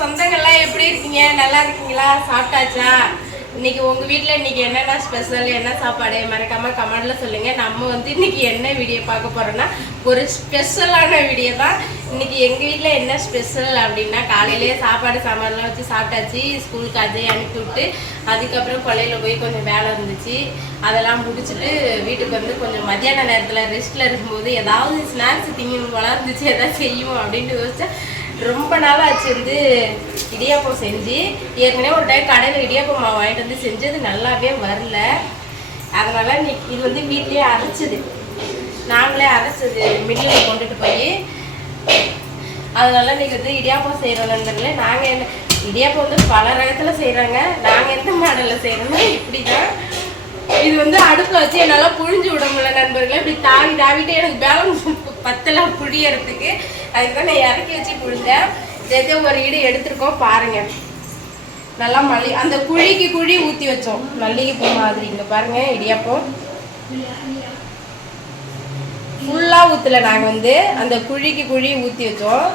சொந்தங்கள்லாம் எப்படி இருக்கீங்க? நல்லா இருக்கீங்களா? சாப்பிட்டாச்சா? இன்னைக்கு உங்க வீட்டில் இன்னைக்கு என்னென்ன ஸ்பெஷல், என்ன சாப்பாடு மறக்காம கமெண்ட்ல சொல்லுங்க. நம்ம வந்து இன்னைக்கு என்ன வீடியோ பார்க்க போறோம்னா ஒரு ஸ்பெஷலான வீடியோ தான். இன்னைக்கு எங்க வீட்டில் என்ன ஸ்பெஷல் அப்படின்னா, காலையிலேயே சாப்பாடு சாம்பார்லாம் வச்சு சாப்பிட்டாச்சு. ஸ்கூலுக்கு அஜய் அனுப்பி விட்டு அதுக்கப்புறம் கொல்லையில் போய் கொஞ்சம் வேலை இருந்துச்சு, அதெல்லாம் முடிச்சுட்டு வீட்டுக்கு வந்து கொஞ்சம் மத்தியான நேரத்தில் ரெஸ்ட்டில் இருக்கும்போது ஏதாவது ஸ்நாக்ஸ் திங்கணும் வளர்ந்துச்சு, எதாவது செய்யும் அப்படின்ட்டு யோசிச்சா ரொம்ப நாள் ஆச்சு வந்து இடியாப்பம் செஞ்சு. ஏற்கனவே ஒரு டைம் கடையில் இடியாப்பம் மாவு வாங்கிட்டு வந்து செஞ்சது நல்லாவே வரல. அதனால் இது வந்து வீட்லேயே அரைச்சிது, நாங்களே அரைச்சது மில்லில் கொண்டுட்டு போய். அதனால இன்றைக்கி வந்து இடியாப்பம் செய்கிறோம் நண்பர்களே. நாங்கள் என்ன இடியாப்பம் வந்து பல ரகத்தில் செய்கிறாங்க, நாங்கள் எந்த மாடலில் செய்கிறோம்னா இப்படி தான். இது வந்து அடுப்பில் வச்சு என்னால் புழிஞ்சு விட முடியல நண்பர்களே. இப்படி தாவிட்டே எனக்கு பேலன்ஸ் பத்தெல்லாம் புழியறதுக்கு, அதுக்கு தான் நான் இறக்கி வச்சு புழிஞ்சேன். சேர்த்தே ஒரு ஈடு எடுத்துருக்கோம் பாருங்கள். நல்லா அந்த குழிக்கு குழி ஊற்றி வச்சோம், மல்லிகை பூ மாதிரி. இங்கே பாருங்கள், இடியாப்பம் ஃபுல்லாக ஊற்றலை, நாங்கள் வந்து அந்த குழிக்கு குழி ஊற்றி வச்சோம்.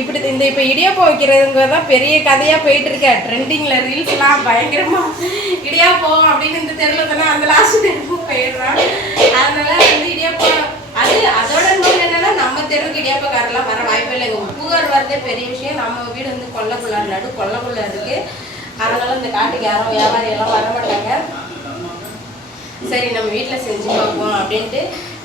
இப்படி இப்போ இடியாப்பம் வைக்கிறதுங்க தான் பெரிய கதையாக போயிட்டுருக்கேன். ட்ரெண்டிங்கில் ரீல்ஸ்லாம் பயங்கரமாக இடியாப்பம் அப்படின்னு இந்த தெருவில் தானே அந்த லாஸ்ட் தெருவும் போயிடுறான். அதனால் வந்து இடியாப்பம் அதோட இன்னொன்று என்னென்னா, நம்ம தெருவுக்கு இடியாப்பக்காரெல்லாம் வர வாய்ப்பே இல்லை. புகார் வரதே பெரிய விஷயம். நம்ம வீடு வந்து கொல்லைக்குள்ளே கொல்லைக்குள்ளே இருக்குது. அதனால் இந்த காட்டுக்கு யாரும் வியாபாரியெல்லாம் வர மாட்டாங்க. சரி நம்ம வீட்டில் செஞ்சு பார்ப்போம் அப்படின்ட்டு.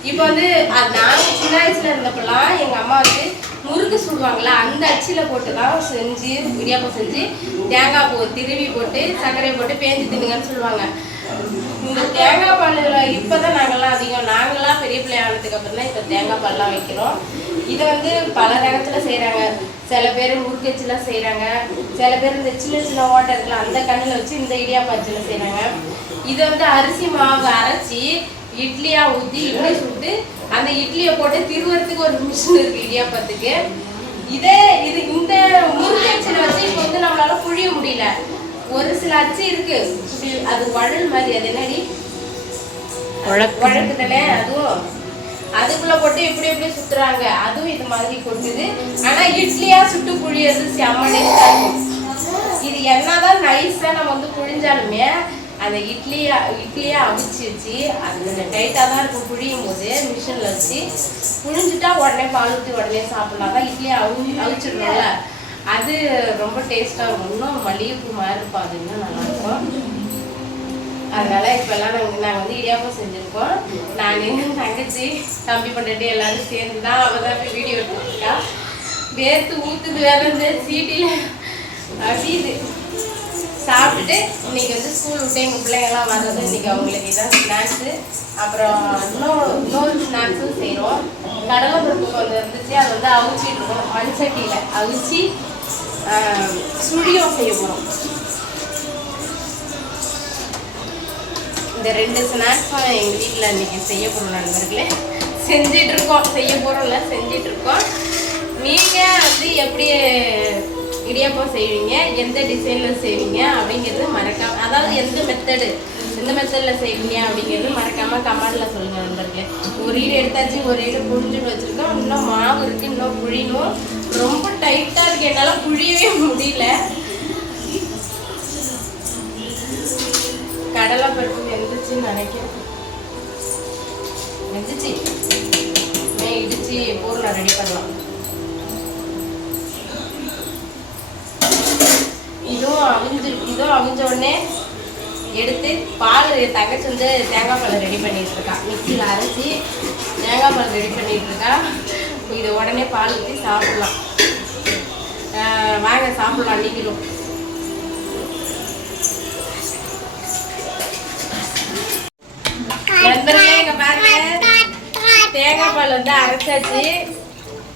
இப்போ வந்து நாங்கள் சின்ன வயசில் இருந்தப்பெல்லாம் எங்கள் அம்மா வந்து முறுக்கு சுடுவாங்களா, அந்த அச்சில் போட்டு தான் செஞ்சு இடியாப்பம் செஞ்சு தேங்காய் பூ திருவி போட்டு சர்க்கரையை போட்டு பேஞ்சு தின்னுங்கன்னு சொல்லுவாங்க. இந்த தேங்காய் பாலில் இப்போ தான் நாங்களாம் பெரிய பிள்ளை ஆனதுக்கு அப்புறம் தான் இப்போ தேங்காய் பால்லாம் வைக்கிறோம். இதை வந்து பல ரகத்தில் செய்கிறாங்க. சில பேர் முறுக்கு அச்சில் செய்கிறாங்க, சில பேர் இந்த சின்ன சின்ன ஓட்டை இருக்குல்ல அந்த கண்ணில் வச்சு இந்த இடியாப்பம் அச்சில் செய்கிறாங்க. இதை வந்து அரிசி மாவு அரைச்சி இட்லியாக ஊற்றி இட்லி சுட்டு அந்த இட்லியை போட்டு திருவறதுக்கு ஒரு மிஷின் இருக்குது இடியாப்பத்துக்கு. இந்த முறுக்கு அச்சில் வச்சு இப்போ வந்து நம்மளால புழிய முடியல. ஒரு சில அச்சு இருக்கு, அது வழல் மாதிரி, அது என்னடி வழக்கு தானே, அதுவும் அதுக்குள்ள போட்டு எப்படி எப்படி சுத்துறாங்க, அதுவும் இது மாதிரி கொட்டுது. ஆனா இட்லியா சுட்டு புழியறது செம்ம டேஸ்டா இருக்கும். இது என்னதான் நைஸா நம்ம வந்து புழிஞ்சாலுமே அந்த இட்லியா அவிச்சு வச்சு அது கொஞ்சம் டைட்டாக தான் இருக்கும். புழியும் போது மிஷினில் வச்சு புழிஞ்சிட்டா உடனே பால் ஊற்றி உடனே சாப்பிட்லாம். தான் இட்லியை அவிச்சிடணும்ல, அது ரொம்ப டேஸ்ட்டாக இருக்கும். இன்னும் மல்லிகைப்பூ மாதிரி இருக்கும், அது இன்னும் நல்லாயிருக்கும். அதனால் இப்போல்லாம் நாங்கள் வந்து இடியாப்பம் செஞ்சுருக்கோம். நான் எங்கள் தங்கச்சி தம்பி பண்ணிட்டு எல்லோரும் சேர்ந்து தான் அவள் தான் வீடியோ எடுத்துருக்கா. வேர்த்து ஊற்றுது வேற இந்த சீட்டில் அப்படிது. சாப்பிட்டுட்டு இன்றைக்கி வந்து ஸ்கூல் விட்டு எங்கள் பிள்ளைங்கள்லாம் வர்றது இன்றைக்கி அவங்களுக்கு இதான் ஸ்நாக்ஸு. அப்புறம் இன்னொரு ஸ்நாக்ஸும் செய்கிறோம். கடலை பருப்பு கொஞ்சம் இருந்துச்சு, அதை வந்து அவிச்சிட்ருக்கோம். மண் சட்டியில் அவிச்சு சுழியும் செய்ய போகிறோம். இந்த 2 ஸ்நாக்ஸும் எங்கள் வீட்டில் இன்றைக்கி செய்ய போகிறோம் நண்பர்களே. செஞ்சிட்ருக்கோம், செய்ய போகிறோம்ல செஞ்சிட்ருக்கோம். நீங்கள் வந்து எப்படி இடியாப்பம் செய்வீங்க, எந்த டிசைனில் செய்வீங்க அப்படிங்கிறது மறக்காம, அதாவது எந்த மெத்தடில் செய்வீங்க அப்படிங்கிறது மறக்காமல் கமெண்டில் சொல்லுங்கள் நண்பர்களே. ஒரு ஈடு எடுத்தாச்சு, ஒரு ஈடு புழிஞ்சுட்டு வச்சுருக்கோம். இன்னும் மாவு இருக்குது, இன்னும் புழியணும். ரொம்ப டைட்டாக இருக்குது, என்னால் புழியவே முடியல. கடலை பருப்பு வெந்துச்சுன்னு நினைக்கிறேன். வெந்துச்சு, இடிச்சு பூர்ணம் ரெடி பண்ணலாம். இதுவும் அவிஞ்ச உடனே எடுத்து பால் தங்கச்சி வந்து தேங்காய் பால் ரெடி பண்ணிட்டு இருக்கா. மிக்சியில் அரைச்சி தேங்காய் பால் ரெடி பண்ணிட்டு இருக்கா. இதை உடனே பால் ஊற்றி சாப்பிடலாம். வாங்க சாப்பிடலாம். நீங்களும் நண்பர்களே இங்கே பாருங்க, தேங்காய் பால் வந்து அரைச்சாச்சு.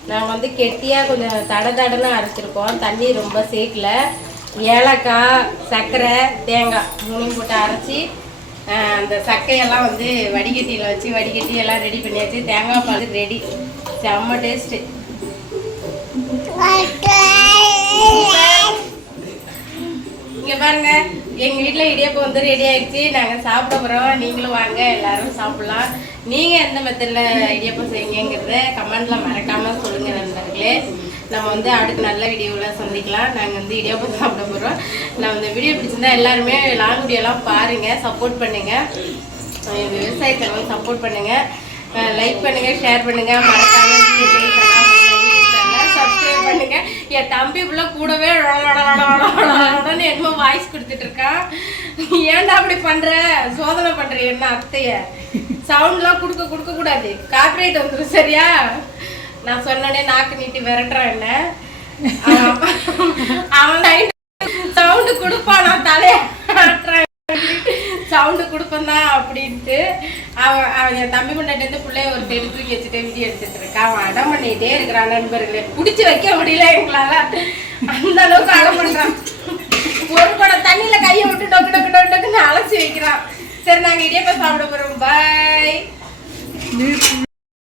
நாங்கள் வந்து கெட்டியாக கொஞ்சம் தடன்னு அரைச்சிருக்கோம், தண்ணி ரொம்ப சேர்க்கல. ஏலக்காய், சர்க்கரை, தேங்காய் 3 போட்டு அரைச்சி அந்த சக்கையெல்லாம் வந்து வடிகட்டியில் வச்சு வடிகட்டி எல்லாம் ரெடி பண்ணியாச்சு. தேங்காய் பால் ரெடி, செம்ம டேஸ்ட்டு. இங்கே பாருங்க, எங்கள் வீட்டில் இடியாப்பம் வந்து ரெடி ஆகிடுச்சு. நாங்கள் சாப்பிட போகிறோம், நீங்களும் வாங்க எல்லோரும் சாப்பிட்லாம். நீங்கள் எந்த மெத்தடில் இடியாப்பம் செய்வீங்கிறத கமெண்டில் மறக்காமல் சொல்லுங்கள் நண்பர்களே. நம்ம வந்து அடுத்த நல்ல வீடியோவில் சந்திக்கலாம். நாங்கள் வந்து இடியாப்பம் சாப்பிட போகிறோம். நான் இந்த வீடியோ பிடிச்சிருந்தா எல்லாருமே லாங் வீடியோலாம் பாருங்கள், சப்போர்ட் பண்ணுங்கள். விவசாயத்தை வந்து சப்போர்ட் பண்ணுங்கள், லைக் பண்ணுங்கள், ஷேர் பண்ணுங்கள், மறக்காமல் சப்ஸ்கிரைப் பண்ணுங்கள். என் தம்பி பிள்ளை கூடவே என்னமோ வாய்ஸ் கொடுத்துட்டு இருக்கான். ஏன்டா அப்படி பண்ற, சோதனை பண்ற என்ன அத்தைய? சவுண்ட்லாம் கொடுக்க கூடாது, காப்பிரைட் வந்துடும் சரியா? நான் சொன்னனே நாக்கு நீட்டி விரட்டுறான் என்ன. அவன் சவுண்டு கொடுப்பான், நான் தலைய சவுண்டு கொடுப்பந்தான் அப்படின்ட்டு அவன் என் தம்பி முன்னாடி பிள்ளைய ஒரு தெடு தூக்கி வச்சுட்டு வீடியோ எடுத்துட்டு இருக்கான். அவன் அடம் பண்ணிட்டே இருக்கிறான். நண்பர்களே பிடிச்சி வைக்க முடியல எங்களால, அந்த அளவுக்கு அடம் பண்றான். ஒரு குடம் தண்ணியில கையை விட்டு டொக்கு டொக்கு டொக்கு டொக்குன்னு அலசி வைக்கிறான். சரி, நாங்க இடியாப்பம் சாப்பிட போறோம். பாய்.